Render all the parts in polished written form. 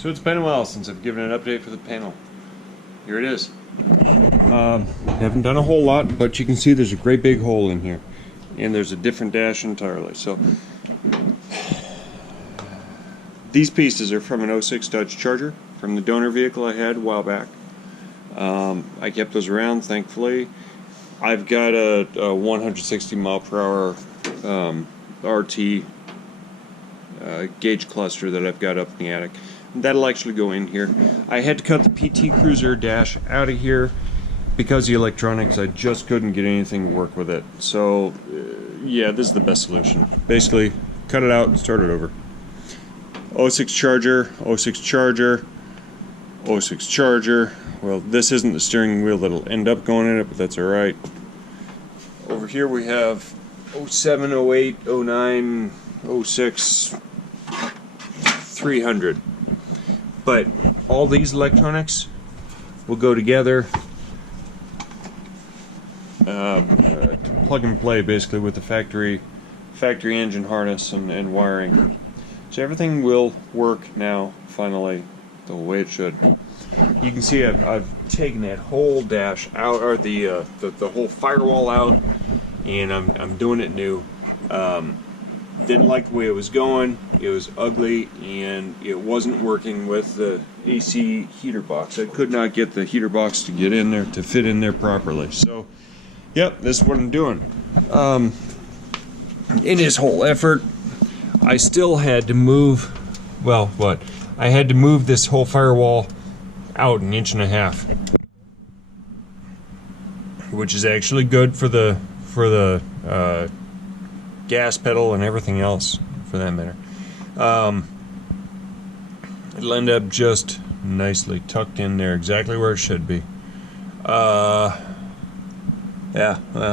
So it's been a while since I've given an update for the panel. Here it is. Haven't done a whole lot, but you can see there's a great big hole in here. And there's a different dash entirely. So these pieces are from an 06 Dodge Charger, from the donor vehicle I had a while back. I kept those around, thankfully. I've got a 160 mile per hour RT gauge cluster that I've got up in the attic. That'll actually go in here. I had to cut the PT Cruiser dash out of here because the electronics, I just couldn't get anything to work with it. So yeah, this is the best solution. Basically, cut it out and start it over. 06 Charger, 06 Charger, 06 Charger. Well, this isn't the steering wheel that'll end up going in it, but that's alright. Over here we have 07, 08, 09, 06, 300. But all these electronics will go together, plug and play basically with the factory engine harness and wiring. So everything will work now, finally, the way it should. You can see I've taken that whole dash out, or the whole firewall out, and I'm doing it new. Didn't like the way it was going. It was ugly, and it wasn't working with the AC heater box. I could not get the heater box to get in there, to fit in there properly. So, yep, this is what I'm doing. In this whole effort, I still had to move, well, what? I had to move this whole firewall out 1.5 inches, which is actually good for the gas pedal and everything else, for that matter. It'll end up just nicely tucked in there, exactly where it should be. Yeah,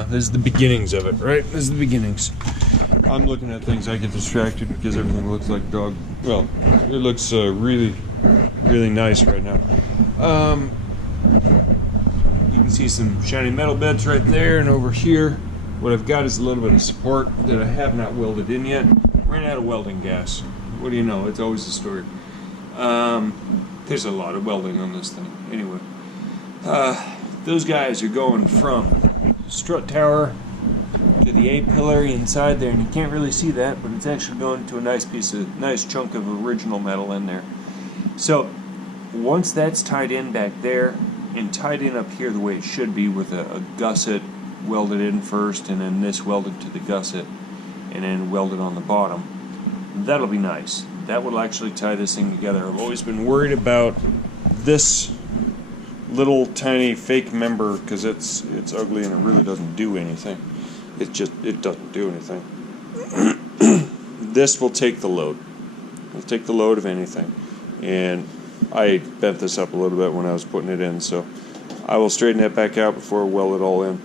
this is the beginnings of it, right? This is the beginnings. I'm looking at things, I get distracted because everything looks like dog. Well, it looks really nice right now. You can see some shiny metal bits right there, and over here what I've got is a little bit of support that I have not welded in yet. Ran out of welding gas. What do you know? It's always a story. There's a lot of welding on this thing. Anyway, those guys are going from strut tower to the A-pillar inside there, and you can't really see that, but it's actually going to a nice chunk of original metal in there. So once that's tied in back there and tied in up here the way it should be, with a gusset welded in first, and then this welded to the gusset, and then welded on the bottom, that'll be nice. That will actually tie this thing together. I've always been worried about this little tiny fake member because it's ugly and it really doesn't do anything. It doesn't do anything. This will take the load. It'll take the load of anything. And I bent this up a little bit when I was putting it in, so I will straighten that back out before I weld it all in.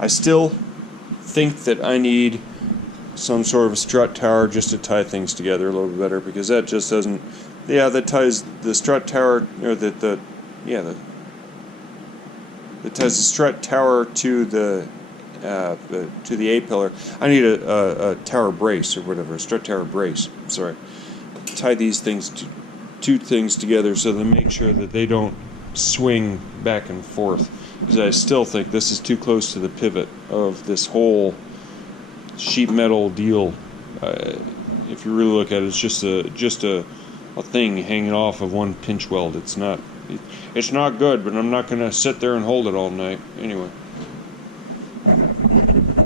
I still think that I need some sort of a strut tower just to tie things together a little bit better, because that just doesn't. Yeah, that ties the strut tower, or that ties the strut tower to the A-pillar. I need a tower brace or whatever, a strut tower brace. Sorry, tie these things two things together so they make sure that they don't swing back and forth, because I still think this is too close to the pivot of this whole sheet metal deal. If you really look at it, it's just a thing hanging off of one pinch weld. It's not good, but I'm not going to sit there and hold it all night anyway.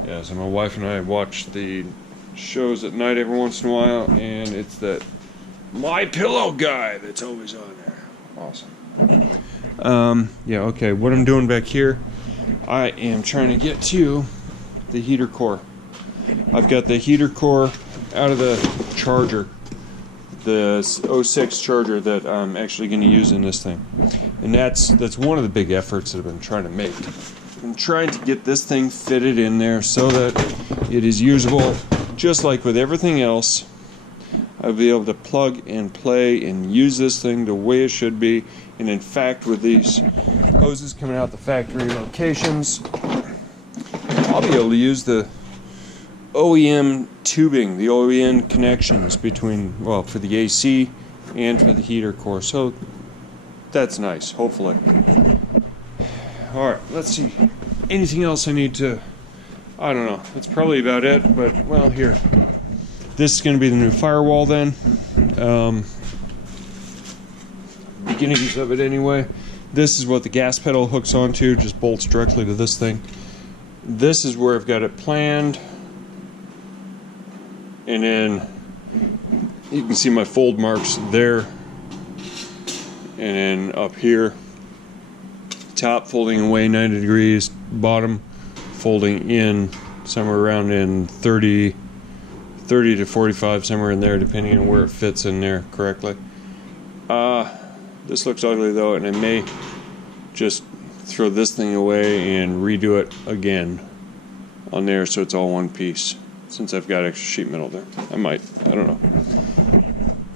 Yeah, so my wife and I watch the shows at night every once in a while, and it's that My Pillow guy that's always on there. Awesome. Yeah, okay, what I'm doing back here, I am trying to get to the heater core. I've got the heater core out of the Charger, the 06 Charger that I'm actually going to use in this thing. And that's one of the big efforts that I've been trying to make. I'm trying to get this thing fitted in there so that it is usable, just like with everything else. I'll be able to plug and play and use this thing the way it should be. And in fact, with these hoses coming out the factory locations, I'll be able to use the OEM tubing, the OEM connections between, well, for the AC and for the heater core. So that's nice, hopefully. Alright, let's see. Anything else I need to... I don't know. That's probably about it, but, well, here. This is going to be the new Firewall then. Beginnings of it anyway. This is what the gas pedal hooks onto, just bolts directly to this thing. This is where I've got it planned. And then you can see my fold marks there. And then up here, top folding away 90 degrees, bottom folding in somewhere around in 30 to 45, somewhere in there, depending on where it fits in there correctly. This looks ugly though, and I may just throw this thing away and redo it again on there so it's all one piece, since I've got extra sheet metal there. I might, I don't know.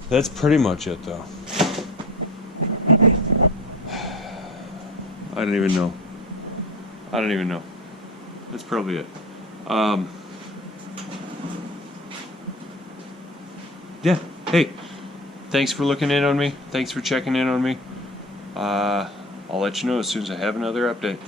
That's pretty much it though. I don't even know. I don't even know. That's probably it. Yeah, hey, thanks for looking in on me. Thanks for checking in on me. I'll let you know as soon as I have another update.